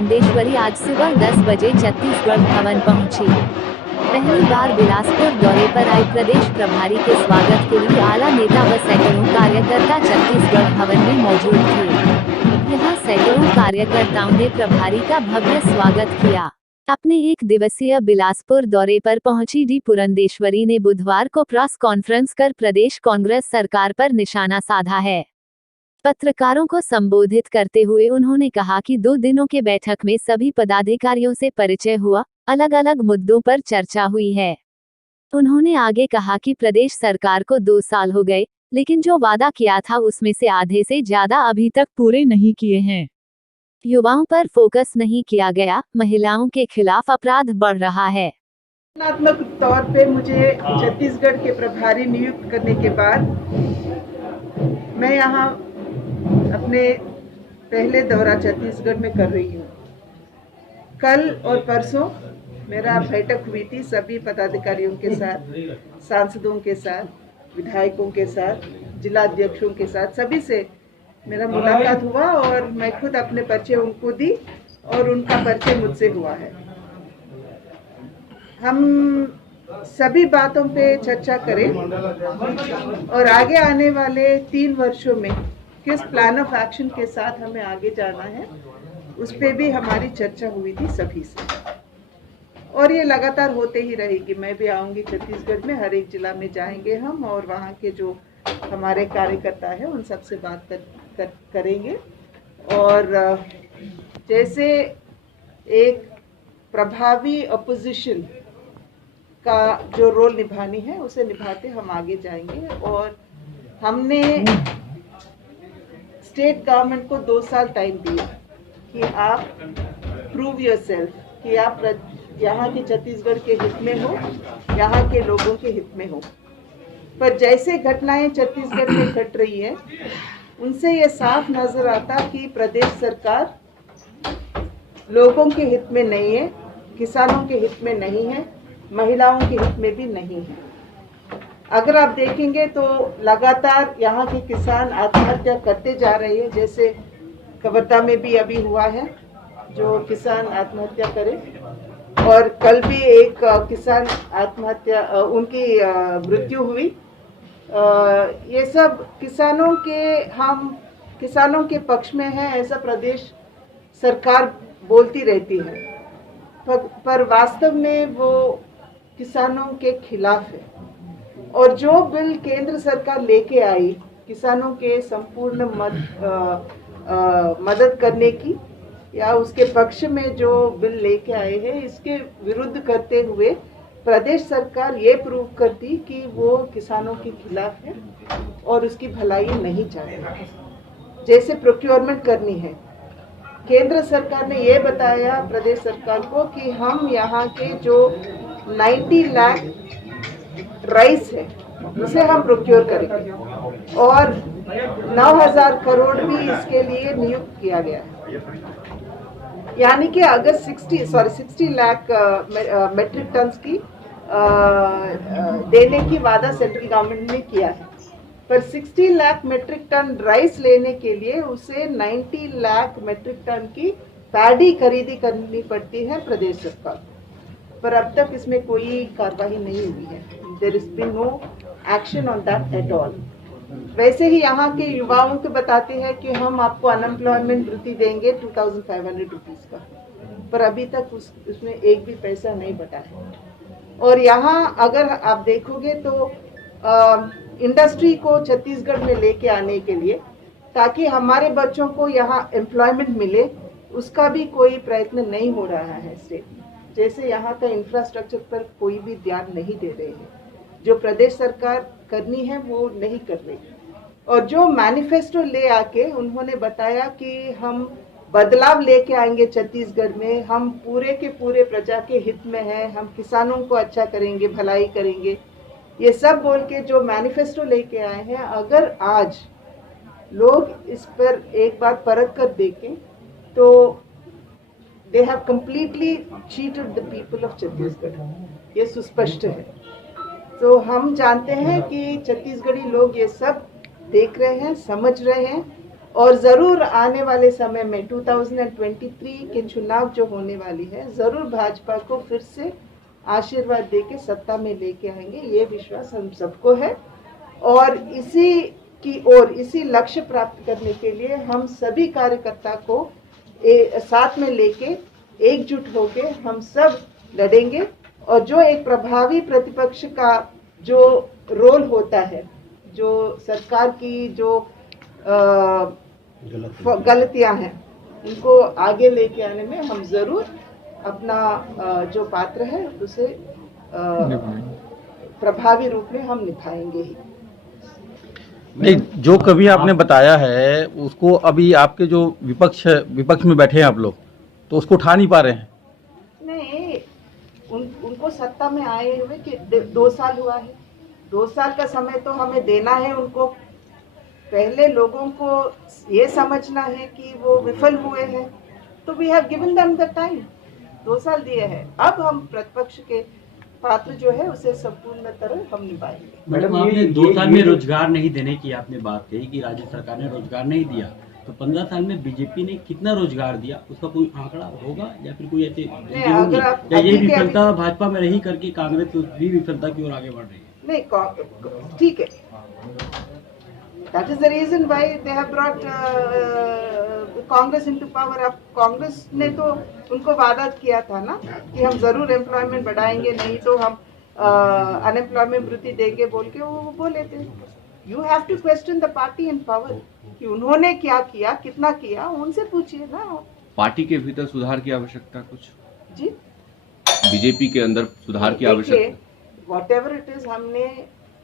पुरंदेश्वरी आज सुबह 10 बजे छत्तीसगढ़ भवन पहुंची। पहली बार बिलासपुर दौरे पर आई प्रदेश प्रभारी के स्वागत के लिए आला नेता व सैकड़ों कार्यकर्ता छत्तीसगढ़ भवन में मौजूद थे। यहां सैकड़ों कार्यकर्ताओं ने प्रभारी का भव्य स्वागत किया। अपने एक दिवसीय बिलासपुर दौरे पर पहुंची डी पुरंदेश्वरी ने बुधवार को प्रेस कॉन्फ्रेंस कर प्रदेश कांग्रेस सरकार पर निशाना साधा है। पत्रकारों को संबोधित करते हुए उन्होंने कहा कि 2 दिनों के बैठक में सभी पदाधिकारियों से परिचय हुआ, अलग अलग मुद्दों पर चर्चा हुई है। उन्होंने आगे कहा कि प्रदेश सरकार को 2 साल हो गए, लेकिन जो वादा किया था उसमें से आधे से ज्यादा अभी तक पूरे नहीं किए हैं। युवाओं पर फोकस नहीं किया गया, महिलाओं के खिलाफ अपराध बढ़ रहा है। भावनात्मक तौर पे मुझे छत्तीसगढ़ के प्रभारी नियुक्त करने के बाद मैं यहाँ अपने पहले दौरा छत्तीसगढ़ में कर रही हूँ। कल और परसों मेरा बैठक हुई थी सभी पदाधिकारियों के साथ, सांसदों के साथ, विधायकों के साथ, जिला अध्यक्षों के साथ, सभी से मेरा मुलाकात हुआ और मैं खुद अपने परिचय उनको दी और उनका परिचय मुझसे हुआ है। हम सभी बातों पे चर्चा करें और आगे आने वाले 3 वर्षों में किस प्लान ऑफ एक्शन के साथ हमें आगे जाना है उस पे भी हमारी चर्चा हुई थी सभी से, और ये लगातार होते ही रहेगी। मैं भी आऊँगी छत्तीसगढ़ में, हर एक जिला में जाएंगे हम और वहाँ के जो हमारे कार्यकर्ता हैं उन सब से बात करेंगे और जैसे एक प्रभावी अपोजिशन का जो रोल निभानी है उसे निभाते हम आगे जाएंगे। और हमने स्टेट गवर्नमेंट को 2 साल टाइम दिया कि आप प्रूव योरसेल्फ कि आप यहाँ के छत्तीसगढ़ के हित में हो, यहाँ के लोगों के हित में हो। पर जैसे घटनाएं छत्तीसगढ़ में घट रही है उनसे ये साफ नजर आता कि प्रदेश सरकार लोगों के हित में नहीं है, किसानों के हित में नहीं है, महिलाओं के हित में भी नहीं है। अगर आप देखेंगे तो लगातार यहाँ के किसान आत्महत्या करते जा रहे हैं, जैसे कवर्धा में भी अभी हुआ है जो किसान आत्महत्या करे, और कल भी एक किसान आत्महत्या उनकी मृत्यु हुई। ये सब हम किसानों के पक्ष में हैं ऐसा प्रदेश सरकार बोलती रहती है, पर वास्तव में वो किसानों के खिलाफ है। और जो बिल केंद्र सरकार लेके आई किसानों के संपूर्ण मदद करने की या उसके पक्ष में जो बिल लेके आए हैं, इसके विरुद्ध करते हुए प्रदेश सरकार ये प्रूव करती कि वो किसानों के खिलाफ है और उसकी भलाई नहीं चाहती। जैसे प्रोक्योरमेंट करनी है, केंद्र सरकार ने ये बताया प्रदेश सरकार को कि हम यहाँ के जो 90 लाख राइस है उसे हम प्रोक्योर करेंगे और 9,000 करोड़ भी इसके लिए नियुक्त किया गया है। यानी कि अगर 60 लाख मेट्रिक टन की देने की वादा सेंट्रल गवर्नमेंट ने किया है, पर 60 लाख मेट्रिक टन राइस लेने के लिए उसे 90 लाख मेट्रिक टन की पैडी खरीदी करनी पड़ती है प्रदेश सरकार। पर अब तक इसमें कोई कार्रवाई नहीं हुई है। There is been no action on that at all. वैसे ही यहाँ के युवाओं को बताते हैं कि हम आपको अनएम्प्लॉयमेंट वृत्ति देंगे 2500 रुपीज़ का, पर अभी तक उसमें एक भी पैसा नहीं बटा है। और यहाँ अगर आप देखोगे तो इंडस्ट्री को छत्तीसगढ़ में लेके आने के लिए ताकि हमारे बच्चों को यहाँ एम्प्लॉयमेंट मिले, उसका भी कोई प्रयत्न नहीं हो रहा है स्टेट में। जैसे यहाँ का इंफ्रास्ट्रक्चर पर कोई भी ध्यान नहीं दे रहे हैं, जो प्रदेश सरकार करनी है वो नहीं कर रही। और जो मैनिफेस्टो ले आके उन्होंने बताया कि हम बदलाव लेके आएंगे छत्तीसगढ़ में, हम पूरे के पूरे प्रजा के हित में हैं, हम किसानों को अच्छा करेंगे, भलाई करेंगे, ये सब बोल के जो मैनिफेस्टो लेके आए हैं, अगर आज लोग इस पर एक बार परख कर देखें तो they have completely cheated the people of Chhattisgarh. ये सुस्पष्ट है। तो हम जानते हैं कि छत्तीसगढ़ी लोग ये सब देख रहे हैं, समझ रहे हैं और ज़रूर आने वाले समय में 2023 के चुनाव जो होने वाली है, ज़रूर भाजपा को फिर से आशीर्वाद देके सत्ता में लेके आएंगे, ये विश्वास हम सबको है। और इसी की ओर, इसी लक्ष्य प्राप्त करने के लिए हम सभी कार्यकर्ता को साथ में लेके एकजुट होके हम सब लड़ेंगे। और जो एक प्रभावी प्रतिपक्ष का जो रोल होता है, जो सरकार की जो गलतियां हैं उनको आगे लेके आने में हम जरूर अपना जो पात्र है उसे प्रभावी रूप में हम निभाएंगे ही। नहीं, जो कभी आपने बताया है उसको अभी आपके जो विपक्ष में बैठे हैं आप लोग, तो उसको उठा नहीं पा रहे हैं। नहीं, उनको सत्ता में आए हुए कि 2 साल हुआ है। 2 साल का समय तो हमें देना है उनको। पहले लोगों को ये समझना है कि वो विफल हुए हैं, तो we have given them the time. 2 साल दिए हैं, अब हम प्रतिपक्ष के पात्र जो है उसे संपूर्ण तरह हम निभाएंगे। मैडम, आपने 2 साल में रोजगार नहीं देने की आपने बात कही कि राज्य सरकार ने रोजगार नहीं दिया, तो 15 साल में बीजेपी ने कितना रोजगार दिया, उसका कोई आंकड़ा होगा या फिर कोई ऐसे या ये विफलता भाजपा में रही करके कांग्रेस भी विफलता की ओर आगे बढ़ रही है? नहीं, ठीक है, that is the reason why they have brought Congress into power. अब कांग्रेस ने तो उनको वादा किया था ना कि हम जरूर एम्प्लॉयमेंट बढ़ाएंगे, नहीं तो हम अनएम्प्लॉयमेंट वृद्धि देंगे बोल के वो बोले थे। You have to question the party in power कि उन्होंने क्या किया, कितना किया, उनसे पूछिए ना। पार्टी के भीतर सुधार की आवश्यकता कुछ जी, बीजेपी के अंदर सुधार की आवश्यकता, वॉट एवर इट इज, हमने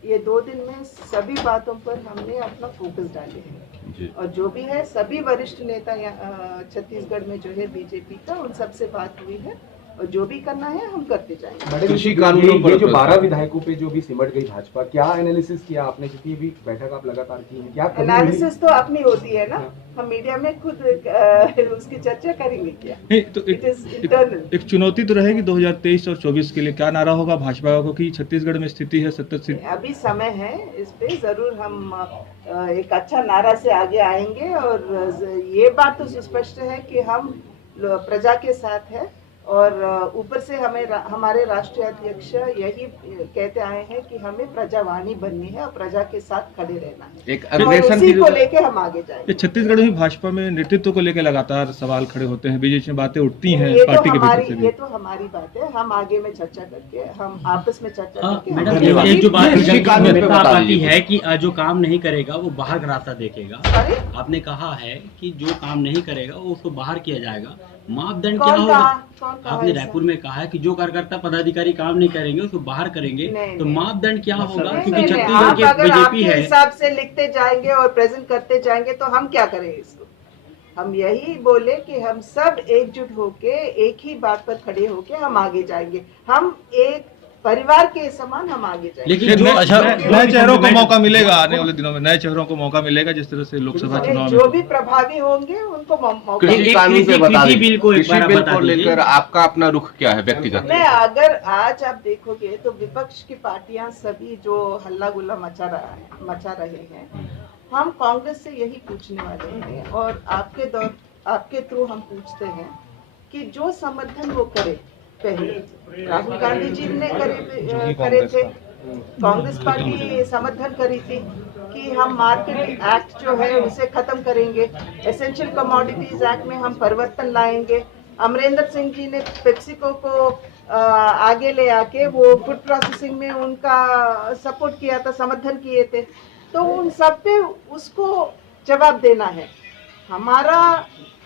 ये 2 दिन में सभी बातों पर हमने अपना फोकस डाले हैं। और जो भी है, सभी वरिष्ठ नेता छत्तीसगढ़ में जो है बीजेपी का, उन सबसे बात हुई है और जो भी करना है हम करते जाएंगे। कृषि कानूनों पर जो 12 विधायकों पे जो भी सिमट गई भाजपा, क्या एनालिसिस किया आपने? क्योंकि भी बैठक आप लगातार की है, क्या एनालिसिस तो अपनी होती है ना, हम मीडिया में खुद उसकी चर्चा करेंगे क्या। तो एक चुनौती तो रहेगी 2023 और 24 के लिए, क्या नारा होगा भाजपा को कि छत्तीसगढ़ में स्थिति है 70 सीट? अभी समय है, इस पे जरूर हम एक अच्छा नारा से आगे आएंगे। और ये बात तो स्पष्ट है कि हम प्रजा के साथ है और ऊपर से हमारे राष्ट्रीय अध्यक्ष यही कहते आए हैं कि हमें प्रजावाणी बननी है और प्रजा के साथ खड़े रहना है। एक और उसी को लेके हम आगे जाएंगे। छत्तीसगढ़ में भाजपा में नेतृत्व को लेकर लगातार सवाल खड़े होते हैं, बीजेपी में बातें उठती हैं पार्टी के भीतर से भी। ये तो हमारी बात है, हम आगे में चर्चा करके, हम आपस में चर्चा करके। मैडम, एक जो बात आती है कि जो काम नहीं करेगा वो बाहर का रास्ता देखेगा। आपने कहा है कि जो काम नहीं करेगा वो उसको बाहर किया जाएगा, मापदंड क्या होगा? आपने रायपुर में कहा है कि जो कार्यकर्ता पदाधिकारी काम नहीं करेंगे उसको बाहर करेंगे, तो मापदंड क्या होगा? क्योंकि छत्तीसगढ़ की बीजेपी है, हिसाब से लिखते जाएंगे और प्रेजेंट करते जाएंगे तो हम क्या करेंगे इसको। हम यही बोले कि हम सब एकजुट होके एक ही बात पर खड़े होके हम आगे जाएंगे, हम एक परिवार के समान हम आगे जाएंगे। लेकिन नए चेहरों को मौका मिलेगा आने वाले दिनों में, नए चेहरों को मौका मिलेगा जिस तरह से लोकसभा चुनाव जो भी प्रभावी होंगे उनको मौका। कृषि कानून पे बता कृषि बिल को एक बार बता दीजिए। लेकर आपका अपना रुख क्या है व्यक्तिगत? मैं अगर आज आप देखोगे तो विपक्ष की पार्टियां सभी जो हल्ला गुल्ला मचा रहे हैं, हम कांग्रेस से यही पूछने वाले हैं और आपके थ्रू हम पूछते हैं कि जो समर्थन वो करे। पहले राहुल गांधी जी ने करे थे, कांग्रेस पार्टी समर्थन करी थी कि हम मार्केट एक्ट जो है उसे खत्म करेंगे, एसेंशियल कमोडिटीज एक्ट में हम परिवर्तन लाएंगे। अमरिंदर सिंह जी ने पेप्सिको को आगे ले आके वो फूड प्रोसेसिंग में उनका सपोर्ट किया था, समर्थन किए थे। तो उन सब पे उसको जवाब देना है। हमारा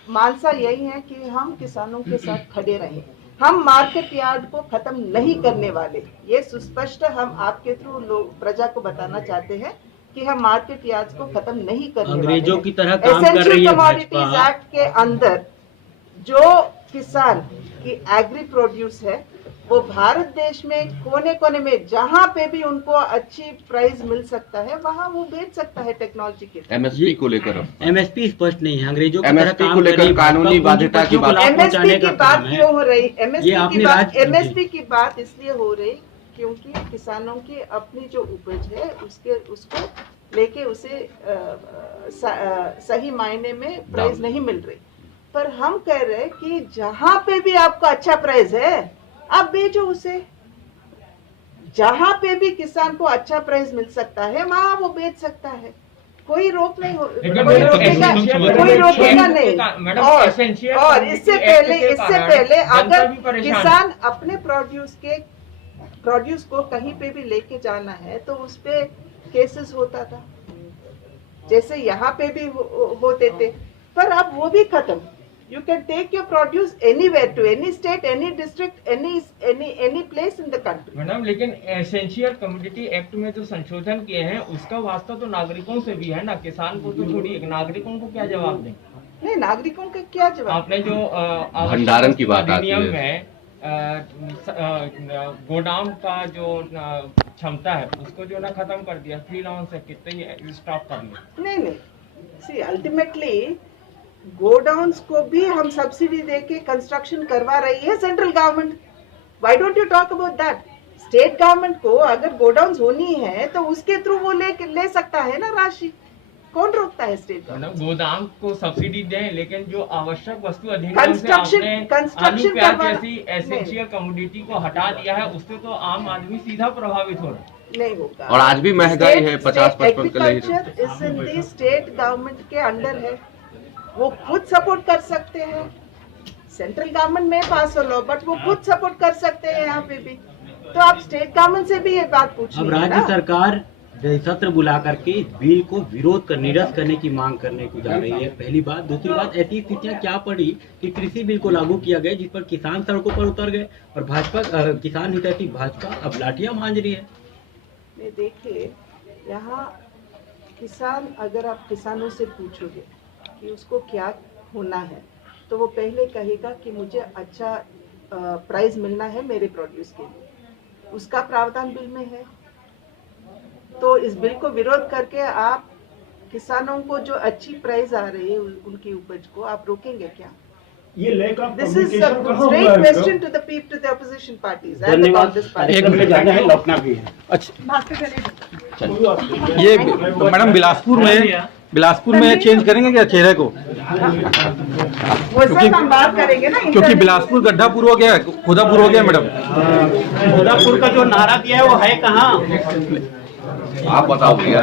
मानसा यही है कि हम किसानों के साथ खड़े रहें, हम मार्केट यार्ड को खत्म नहीं करने वाले। ये सुस्पष्ट हम आपके थ्रू लोग प्रजा को बताना चाहते हैं कि हम मार्केट यार्ड को खत्म नहीं करने वाले। अंग्रेजों की तरह काम कर रही है कमोडिटीज एक्ट के अंदर जो किसान की एग्री प्रोड्यूस है वो भारत देश में कोने कोने में जहाँ पे भी उनको अच्छी प्राइस मिल सकता है वहाँ वो बेच सकता है टेक्नोलॉजी के। एमएसपी को लेकर एमएसपी स्पष्ट नहीं है, अंग्रेजों की तरह एमएसपी काम को कर रही लेकर है। कानूनी बाध्यता की बात, एमएसपी की बात क्यों हो रही? एमएसपी की की बात इसलिए हो रही क्योंकि किसानों की अपनी जो उपज है उसको लेके उसे सही मायने में प्राइस नहीं मिल रही। पर हम कह रहे हैं कि जहां पे भी आपको अच्छा प्राइस है आप बेचो उसे। जहां पे भी किसान को अच्छा प्राइस मिल सकता है वहां वो बेच सकता है, कोई रोक नहीं हो, कोई रोकेगा नहीं। और इससे पहले अगर किसान अपने प्रोड्यूस को कहीं पे भी लेके जाना है तो उस पे केसेस होता था, जैसे यहाँ पे भी होते थे। पर अब वो भी खत्म। You can take your produce anywhere to any state, any district, any place in the country. Madam, लेकिन एसेंशियल कमोडिटी एक्ट में जो संशोधन किए हैं उसका वास्ता तो नागरिकों से भी है ना, किसान को तो थोड़ी, नागरिकों को क्या जवाब दें? नहीं, नागरिकों का क्या जवाब? आपने जो भंडारण की बात आती अधिनियम है, में गोदाम का जो क्षमता है उसको जो ना खत्म कर दिया, फ्री लॉन्च से कितने स्टॉप कर लिया। नहीं, सी अल्टीमेटली गोडाउन्स को भी हम सब्सिडी देके कंस्ट्रक्शन करवा रही है central government. Why don't you talk about that? State government को अगर गोडाउन्स होनी है तो उसके थ्रू वो ले सकता है ना राशि, कौन रोकता है स्टेट गवर्नमेंट? गोदाम को सब्सिडी दें, लेकिन जो आवश्यक वस्तु अधिनियम से कंस्ट्रक्शन आलू प्याज जैसी एसेंशियल कमोडिटी को हटा दिया है, उससे तो आम आदमी सीधा प्रभावित हो रहा है। नहीं होगा। और आज भी महंगाई है 50-55 के लिए। Agriculture is in the state government के अंडर है, वो खुद सपोर्ट कर सकते हैं। सेंट्रल गवर्नमेंट में पास हो लो, बट वो खुद सपोर्ट कर सकते हैं यहाँ पे भी। तो आप स्टेट गवर्नमेंट से भी ये बात पूछिए। अब राज्य सरकार सत्र बुला करके इस बिल को विरोध कर निरस्त करने की मांग करने को जा रही है, पहली बात। दूसरी बात, ऐसी स्थितियां क्या पड़ी कि कृषि बिल को लागू किया गया जिस पर किसान सड़कों पर उतर गए और भाजपा किसान हितैषी भाजपा अब लाठियां मांझ रही है। देखिए, यहाँ किसान, अगर आप किसानों से पूछोगे कि उसको क्या होना है तो वो पहले कहेगा कि मुझे अच्छा प्राइस मिलना है मेरे प्रोड्यूस के लिए, उसका प्रावधान बिल में है। तो इस बिल को विरोध करके आप किसानों को जो अच्छी प्राइस आ रही है उनकी उपज को आप रोकेंगे क्या? ये lack of this is a great question to the people, to the opposition parties and the Congress party. एक मिनट जाना है, लौटना भी है। अच्छा, ये मैडम बिलासपुर में चेंज करेंगे क्या चेहरे को? वो सब हम बात करेंगे ना, क्योंकि बिलासपुर गड्ढापुर हो गया, खुदापुर हो गया मैडम। खुदापुर का जो नारा दिया है वो है कहाँ? आप बताओ भैया।